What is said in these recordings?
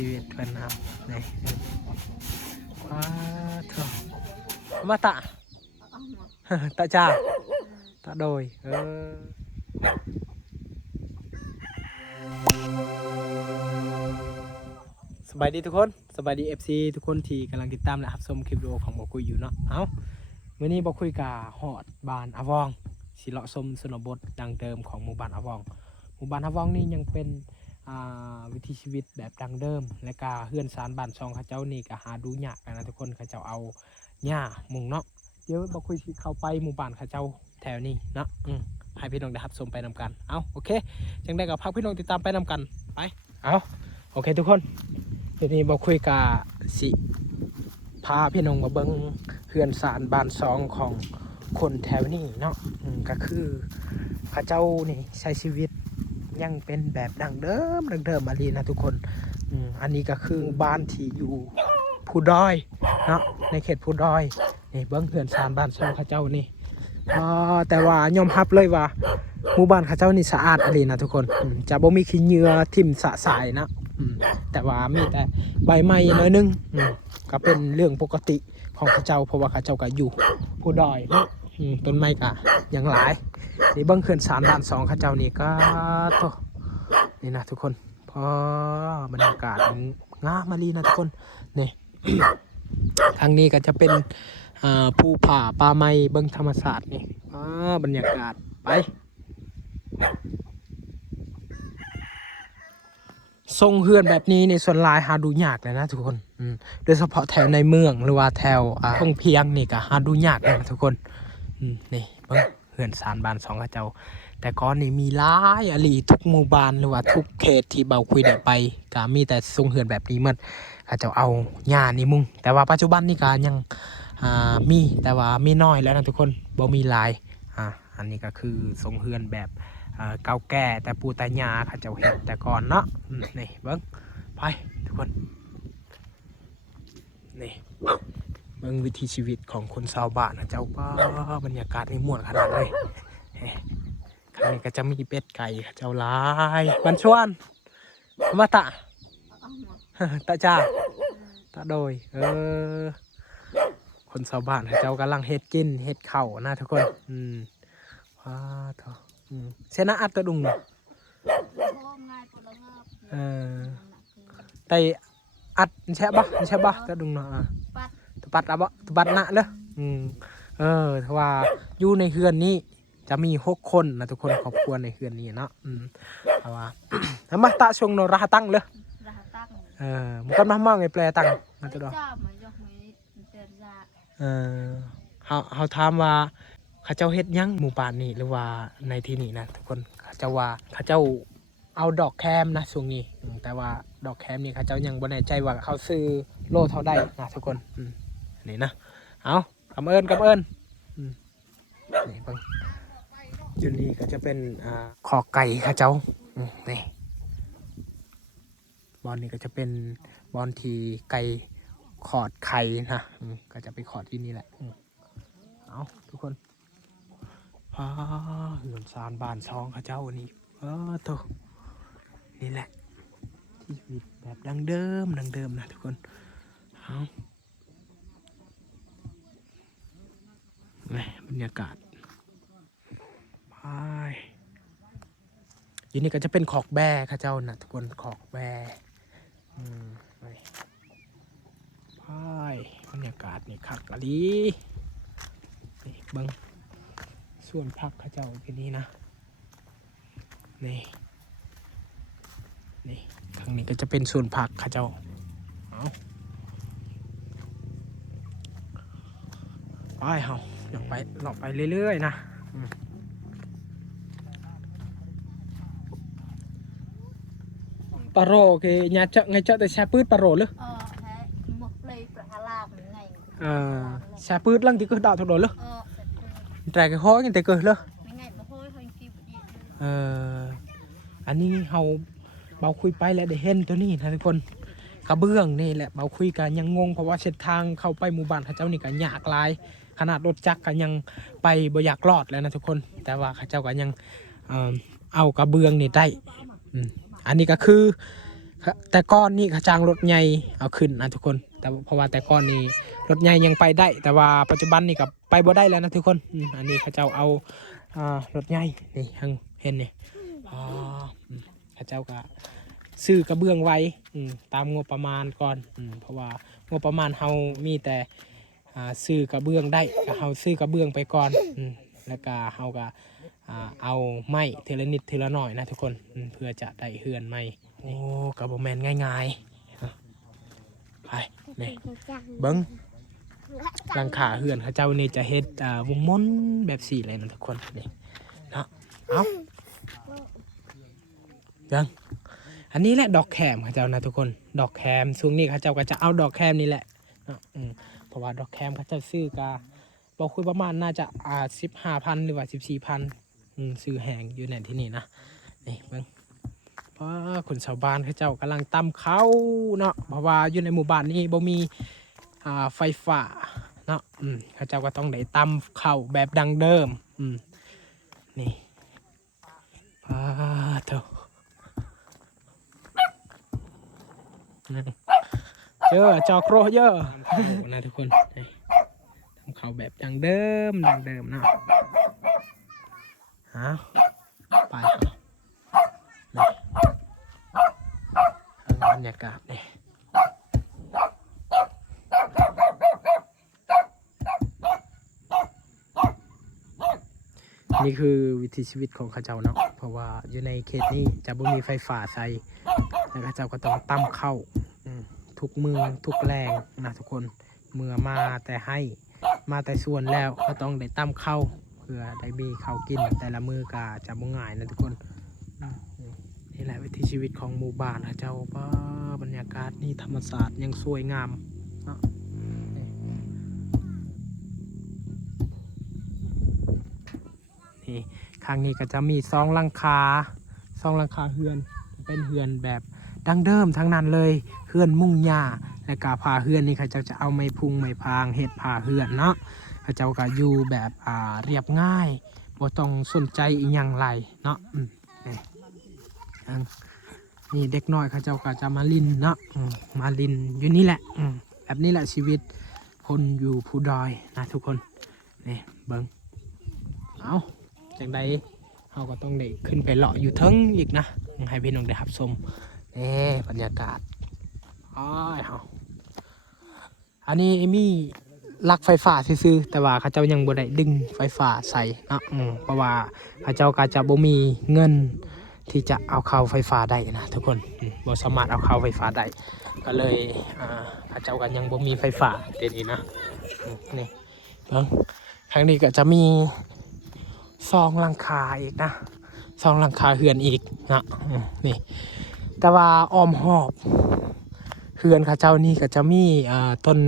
ชีวิตเพื่อนครับนี่ว้าเถอะมาตะ ตะจ้าตะโดยสบายดีทุกคนสบายดี FC ทุกคนที่กำลังติดตามและรับชมคลิปวิดีโอของบอกคุยอยู่เนาะเอ้าวันนี้บอกคุยกับฮอดบ้านอาวองสิเลาะชมชนบทดังเดิมของหมู่บ้านอาวองหมู่บ้านอาวองนี่ยังเป็นวิถีชีวิตแบบดังเดิมและก็เฮือนสารบ้านซองเขาเจ้านี่ก็หาดูยากกันนะทุกคนเขาเจ้าเอาหญ้ามุงเนาะเดี๋ยวบอกคุยเข้าไปหมู่บ้านเขาเจ้าแถวนี้เนาะให้พี่น้องได้รับชมไปนำกันเอาโอเคจังได้กับพักพี่น้องติดตามไปนำกันไปเอาโอเคทุกคนเดี๋ยวนี้บอกคุยกับสิพาพี่น้องมาเบิ้งเฮือนสารบ้านซองของคนแถวนี้เนาะก็คือเขาเจ้านี่ใช้ชีวิตยังเป็นแบบดังเดิมมาลีนะทุกคนอันนี้ก็คือบ้านที่อยู่ภูดอยเนาะในเขตภูดอยนี่เบิ้งเฮือนสารบ้านซองเขาเจ้านี่แต่ว่ายอมรับเลยว่าหมู่บ้านเขาเจ้านี่สะอาดอลีนะทุกคนจะบ่มีขี้เหงื่อทิ่มสะสายนะแต่ว่ามีแต่ใบไม้น้อยนึงก็เป็นเรื่องปกติของเขาเจ้าเพราะว่าเขาเจ้าก็อยู่ภูดอยเนาะต้นไม้ก็ยังหลายนี่เบิ้งเขื่อนสารบ้านซองเขาเจ้านี่ก็โตนี่นะทุกคนพอบรรยากาศงามมาลีนะทุกคนนี่ ทางนี้ก็จะเป็นภูผาป่าไม้เบิ้งธรรมศาสตร์นี่บรรยากาศไปทรงเฮือนแบบนี้ในส่วนลายหาดูยากเลยนะทุกคนโดยเฉพาะแถวในเมืองหรือว่าแถวท่องเพียงนี่ก็หาดูยากเลยนะทุกคนนี่เบิ้งเฮือนสารบ้านซองเขาเจ้าแต่ก่อนนี่มีหลายอลีทุกหมู่บ้านหรือว่าทุกเขตที่เบาคุยได้ไปก็มีแต่ทรงเฮือนแบบนี้มันเขาเจ้าเอาหญ้านี่มุงแต่ว่าปัจจุบันนี่ก็ยังมีแต่ว่ามีน้อยแล้วนะทุกคนบ่มีหลายอันนี้ก็คือทรงเฮือนแบบเก่าแก่แต่ปูตายาเขาเจ้าเห็ดแต่ก่อนเนาะนี่เบิ้งไปทุกคนนี่เบิ้งวิถีชีวิตของคนชาวบ้านนะเจ้าป้าบรรยากาศนี่ม่วนขนาดเลยครั้งนี้ก็จะมีเป็ดไก่เจ้าลายบันชวนมาตะตะจ้าตะโดยคนชาวบ้านเจ้ากำลังเฮ็ดกินเฮ็ดเข่านะทุกคนว้าเถอะเสนาอัดตัวดุงเนาะแต่อัดใช่ปะตัวดุงเนาะตุปัดอะบ่ตุปัดนะเลยถ้าว่าอยู่ในเฮือนนี้จะมี6 คนนะทุกคนครอบครัวในเฮือนนี้เนาะเพราะว่าทำมาตะชงโนราตั้งเลยมันก็มาไงแปลตั้งมันจะดอกเขาถามว่าเขาเจ้าเฮ็ดยังหมู่บ้านนี่หรือว่าในที่นี่นะทุกคนเขาเจ้าว่าเขาเจ้าเอาดอกแคมนะช่วงนี้แต่ว่าดอกแคมนี่เขาเจ้ายังบ่แน่ใจว่าเขาซื้อโลเท่าใดนะทุกคนนี่นะเอากำเอิญนี่เบิ่งจุดนี้ก็จะเป็นขอกไก่เขาเจ้านี่บอลนี่ก็จะเป็นบอลที่ไก่ขอดไข่นะก็จะไปขอดที่นี่แหละเอาทุกคนเหือนซานบ้านซองเขาเจ้านี่โตนี่แหละชีวิตแบบดังเดิมนะทุกคนเอาบรรยากาศไปอยู่นี่ก็จะเป็นขอกแบ่เขาเจ้านะทุกคนขอกแบ่ไปบรรยากาศนี่คักกะลีนี่เบิ้งส่วนพักเขาเจ้าที่นี่นะนี่ทางนี้ก็จะเป็นส่วนพักเขาเจ้าเอาไปเฮาลองไปเรื่อยๆนะปลาโรเคnhà chợ ngày chợ tại xe pướtปลาโรเลยxe pướt lăng thì cứ đào thuộc đồ luôn trải cái khói cái cười luônอันนี้เราเบาคุยไปแล้วได้เห็นตัวนี้นะทุกคนกระเบื้องนี่แหละเบาคุยกันยังงงเพราะว่าเส้นทางเข้าไปหมู่บ้านเขาเจ้านี่ก็ยากหลายขนาดรถจักรก็ยังไปบ่อยากรอดแล้วนะทุกคนแต่ว่าเขาเจ้าก็ยังเอากระเบื้องนี่ได้อันนี้ก็คือ แต่ก้อนนี่เขาจ้างรถใหญ่เอาขึ้นนะทุกคนแต่เพราะว่าแต่ก้อนนี้รถใหญ่ยังไปได้แต่ว่าปัจจุบันนี่กับไปบ่ได้แล้วนะทุกคนอันนี้เขาเจ้าเอารถใหญ่นี่เห็นนี่เขาเจ้าก็ซื้อกระเบื้องไว้ตามงบประมาณก่อนเพราะว่างบประมาณเฮามีแต่ซื้อกระเบื้องได้ก็เฮาซื้อกระเบื้องไปก่อนแล้วก็เฮาก็เอาไม้ทีละนิดทีละหน่อยนะทุกคนเพื่อจะได้เฮือนไม้โอ้กระบอกแมนง่ายๆไปนี่เบิ้งหลังคาเฮือนเขาเจ้านี่จะเฮ็ดวงม้นแบบสี่เลยนะทุกคนนี่เนาะเอาเบิ้งอันนี้แหละดอกแคมเขาเจ้านะทุกคนดอกแคมช่วงนี้เขาเจ้าก็จะเอาดอกแคมนี่แหละเนาะเพราะว่าดอกแคมเขาเจ้าซื้อกาบอกคุยประมาณน่าจะ15,000หรือว่า14,000ซื้อแหงอยู่ในที่นี่นะนี่เบิ้งเพราะคนชาวบ้านเขาเจ้ากำลังตำเขาเนาะเพราะว่าอยู่ในหมู่บ้านนี้บ่มีไฟฟ้าเนาะเขาเจ้าก็ต้องได้ตำเข้าแบบดังเดิมนี่เถอะเยอะจอกโรเยอะนะทุกคนทำเขาแบบดังเดิมเนาะไปบรรยากาศนี่คือวิถีชีวิตของข้าเจ้าเนาะเพราะว่าอยู่ในเขตนี้จะบ่มีไฟฟ้าใช้แล้วข้าเจ้าก็ต้องตั้มเข้าทุกมือทุกแรงนะทุกคนเมื่อมาแต่ส่วนแล้วก็ต้องได้ตั้มเข้าเพื่อได้มีข้าวกินแต่ละมือก็จะบ่ง่ายนะทุกคนนี่แหละวิถีชีวิตของหมู่บ้านข้าเจ้าบรรยากาศนี่ธรรมศาสตร์ยังสวยงามเนาะครั้งนี้ก็จะมี2 หลังคาเฮือนเป็นเฮือนแบบดั้งเดิมทั้งนั้นเลยเฮือนมุ่งหญ้าและก็ผาเฮือนนี่เขาจะเอาไม้พุงไม้พางเฮ็ดผาเฮือนเนาะเขาเจ้าก็อยู่แบบเรียบง่ายบ่ต้องสนใจอีหยังไรเนาะนี่เด็กน้อยเขาเจ้าก็จะมาลินเนาะมาลินอยู่นี่แหละแบบนี้แหละชีวิตคนอยู่ภูดอยนะทุกคนนี่เบิ่งเอาจังใดเราก็ต้องได้ขึ้นไปเลาะอยู่เทิงอีกนะให้พี่น้องได้รับชมบรรยากาศอันนี้มีลักไฟฟ้าซื้อแต่ว่าเขาเจ้ายังบ่ได้ดึงไฟฟ้าใส่เนาะเพราะว่าเขาเจ้าก็จะบ่มีเงินที่จะเอาเข้าไฟฟ้าได้นะทุกคนบ่สามารถเอาเข้าไฟฟ้าได้ก็เลยเขาเจ้ากันยังบ่มีไฟฟ้าเดี๋ยวนี้นะนี่ครั้งนี้ก็จะมี2 หลังคาอีกนะ2 หลังคาเฮือนอีกนะนี่แต่ว่าอ้อมหอบเฮือนข้าเจ้านี่ก็จะมีต้น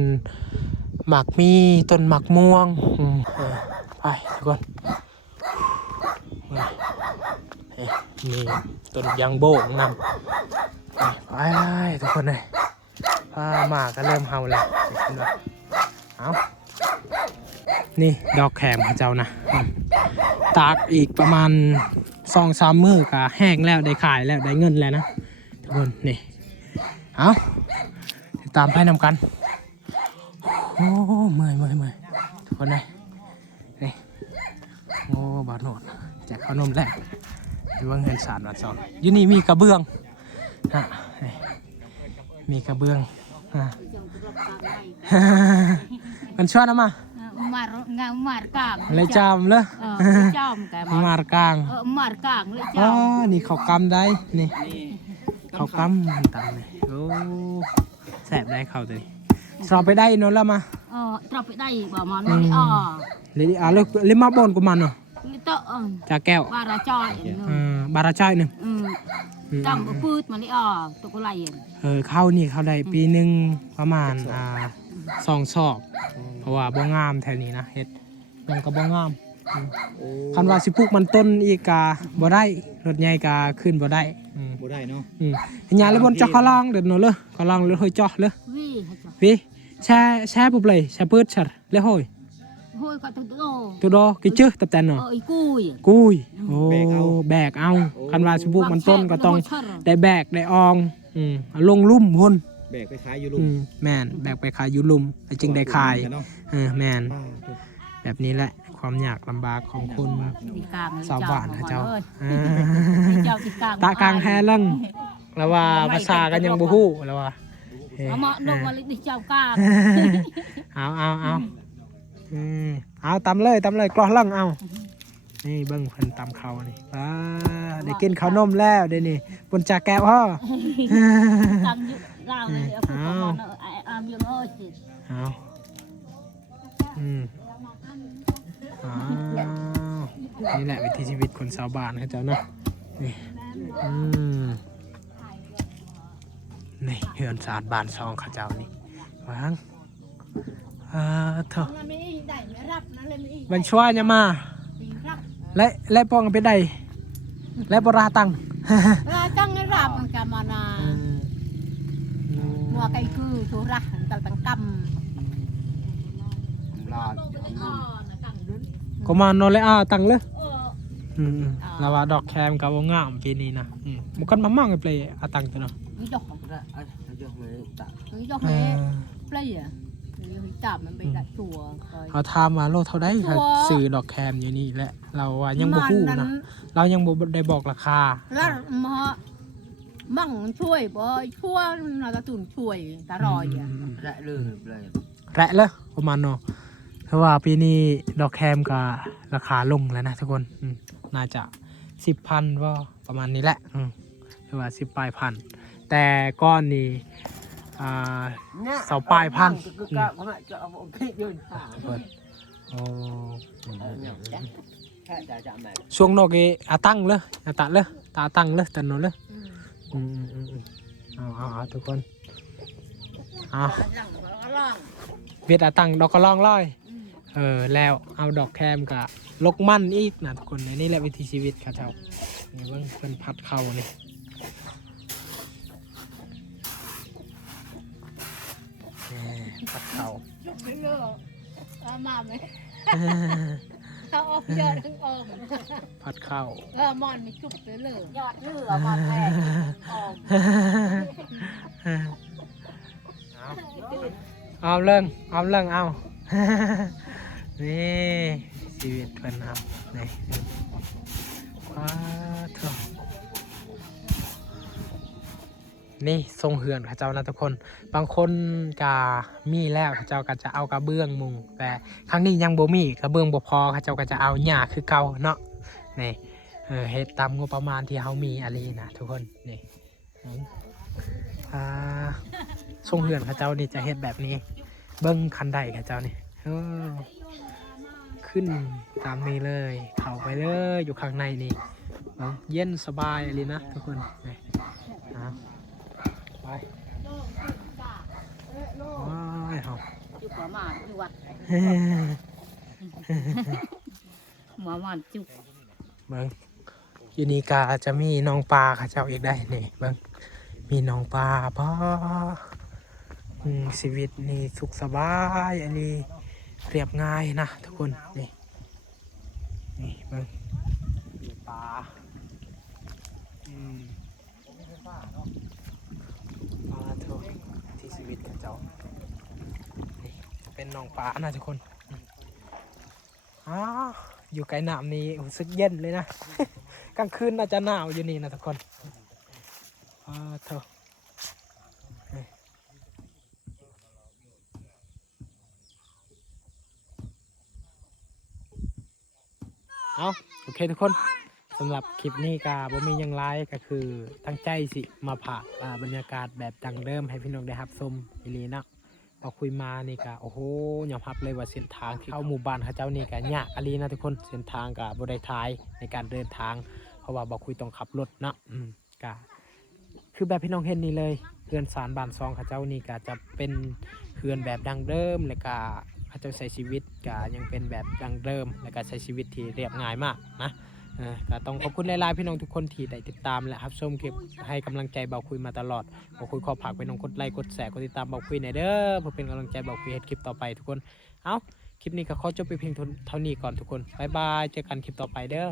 หมากต้นหมากม่วงไปทุกคนนี่ต้นยางโบกนำไปทุกคนเลยหมาก็เริ่มเห่าแล้วเอานี่ดอกแขมข้าเจ้านะตากอีกประมาณ2-3 มื้อก็แห้งแล้วได้ขายแล้วได้เงินแล้วนะทุกคนนี่เอาติดตามให้นำกันโอ้เมื่อยทุกคนเลยนี่โอ้บาดโหดแจกขนมแหละดูว่าเงิน3 บาท 2อยู่นี่มีกระเบื้องมีกระเบื้องมันชวนนะมาMarkang. เลยจำเลย Jam cái Markang. Markangเลยจำ นี่เขากำได้นี่เขากำตำเลยโอ้แสบได้เขาตัวนี้สอบไปได้นนแล้วมาเราไปได้บ่มันเลยเลยมาบนกูมันเนาะ Lito จากแก้ว บาราจอย บาราชัยหนึ่ง จำปืดมันเลยตัวกูไล่เข้านี่เขาได้ปีหนึ่งประมาณ2 ศอกเพราะว่าบ่งามแถวนี้นะเฮ็ดยังก็บ่งามคันว่าสิปลูกมันต้นอีกกาบ่ได้รถใหญ่กาขึ้นบ่ได้บ่ได้เนาะญาเลยบนจอเขาลองเดินเนาะเลยเขาลองเลยเฮยจ่อเลยวิแช่ปุ๊บเลยแช่ปืดชัดเลยเฮยก็ตัวดอกิจื้อตับแตนเนาะกุยโอ้แบกเอาคันว่าสิปลูกมันต้นก็ต้องได้แบกได้ออง เอาลงลุ่มพุ่น แบกไปขายอยู่ลุง แม่นแบกไปขายอยู่ลุ่มแล้วจึงได้ขาย เนาะ แม่น ป้าตัว แบบนี้แหละความยากลำบากของคน ตีกลาง ชาวบ้านนะเจ้า เจ้าตีกลาง ตากลางแฮลังแล้วว่าภาษากันยังบ่ฮู้แล้วว่า เอามาดอกมาลิเจ้ากลาง เอาเอาตำเลยกรอลังเอานี่เบิ่งเพิ่นตำข้าวนี่ได้กินข้าวนมแล้วเด้นี่บนจากแก้วพ่อ ตังอยู่ล่างเลยเอาพวกมันเอาเรื่องสิ เอานี่แหละวิถีชีวิตคนชาวบ้านเขาเจ้าเนาะนี่นี่เฮือนสาดบ้านซองเขาเจ้านี่วางเถอะบัญชวาเนี่ยมาและปองเป็นใดและบราตัง ตั้งรับมันกันมานามัวไก่คือทุรักตังตังกำ ก็มานอนเลยตังเลยแล้วว่าดอกแคมกับวงงามปีนี้นะมันกันมามั่งไอ้เปลย์ตังตัวเนาะ นี่จอกนี่จอกเลยเปลย์อ่ะนี่จับมันไปดัดตัว เขาทำมาโลเท่าได้ค่ะสื่อดอกแคมอยู่นี่แหละเรายังบ่ฮู้นะเรายังบ่ได้บอกราคา แล้วมามั่งช่วยบ่ช่วยนากระตุนช่วยตารอยอ่ะ แระเลย แระเลยประมาณเนาะเพราะว่าปีนี้ดอกแคมก็ราคาลงแล้วนะทุกคนน่าจะ 10,000 ว่าประมาณนี้แหละหรือว่า10 ปลายพันแต่ก้อนนี้เสาปลายพันช่วงนอกเอตั้งเลยตัดเลยตาตั้งเลยตันนเลยเอาทุกคนเวียดตั้งดอกกระล่องร้อยแล้วเอาดอกแคมกับลกมั่นอีกนะทุกคนนี่แหละวิถีชีวิตครับเจ้านี่เพิ่งเป็นพัดเข่านี่พัดเข่า มาไหมเขาออกยอดทั้งอม พัดเข่าม อนมีจุกเลยเลยยอดเรือมอนแม่อม เอาเรื่องเอานี่ชีวิตเพื่อนครับนี่ว้าเถอะนี่ทรงเหือนข้าเจ้านะทุกคนบางคนกามีแล้วข้าเจ้าก็จะเอากระเบื้องมุงแต่ครั้งนี้ยังบ่มีกระเบื้องบ่พอข้าเจ้าก็จะเอาหญ้าคือเก่าเนาะนี่เฮ็ดตามงบประมาณที่เฮามีอะไรนะทุกคนนี่ทรงเหือนข้าเจ้านี่จะเฮ็ดแบบนี้เบิ้งคันไดข้าเจ้านี่ขึ้นตามนี้เลยเข้าไปเลยอยู่ข้างในนี่เย็นสบายอะไรนะทุกคนนี่ไปเฮา จุกหัวหมาจุกวัดหัวหมาจุก เบิ้งยูนิกาจะมีน้องปลาข้าเจ้าอีกได้นี่เบิ้งมีน้องปลาพ่อชีวิตนี่สุขสบายอันนี้เรียบง่ายนะทุกคนนี่เบิ้งปลาปลาเถอะที่ชีวิตข้าเจ้านี่เป็นน้องปลานะทุกคนอยู่ไกลน้ำนี่รู้สึกเย็นเลยนะ กลางคืนน่าจะหนาวอยู่นี่นะทุกคนเถอะเอาโอเคทุกคนสำหรับคลิปนี้ก็บ่มีหยังไลฟ์ก็คือตั้งใจสิมาผ่าบรรยากาศแบบดังเดิมให้พี่น้องได้รับชมอีหลีนะพอคุยมานี่ก็โอ้โหยอมรับเลยว่าเส้นทางที่เข้าหมู่บ้านเขาเจ้านี่ก็ยากอีหลีนะทุกคนเส้นทางก็บ่ได้ท้ายในการเดินทางเพราะว่าบ่คุยต้องขับรถนะก็คือแบบพี่น้องเห็นนี่เลยเฮือนสารบ้านซองเขาเจ้านี่ก็จะเป็นเฮือนแบบดังเดิมแล้วก็เขาเจ้าใช้ชีวิตก็ยังเป็นแบบดังเดิมแล้วก็ใช้ชีวิตที่เรียบง่ายมากนะก็ต้องขอบคุณหลายๆพี่น้องทุกคนที่ได้ติดตามและรับชมคลิปให้กำลังใจเบาคุยมาตลอดเบาคุยขอฝากไปน้องกดไลค์กดแชร์กดติดตามเบาคุยหน่อยเด้อเพื่อเป็นกำลังใจเบาคุยให้คลิปต่อไปทุกคนเอาคลิปนี้ก็ขอจบไปเพียงเท่านี้ก่อนทุกคนบ๊ายบายเจอกันคลิปต่อไปเด้อ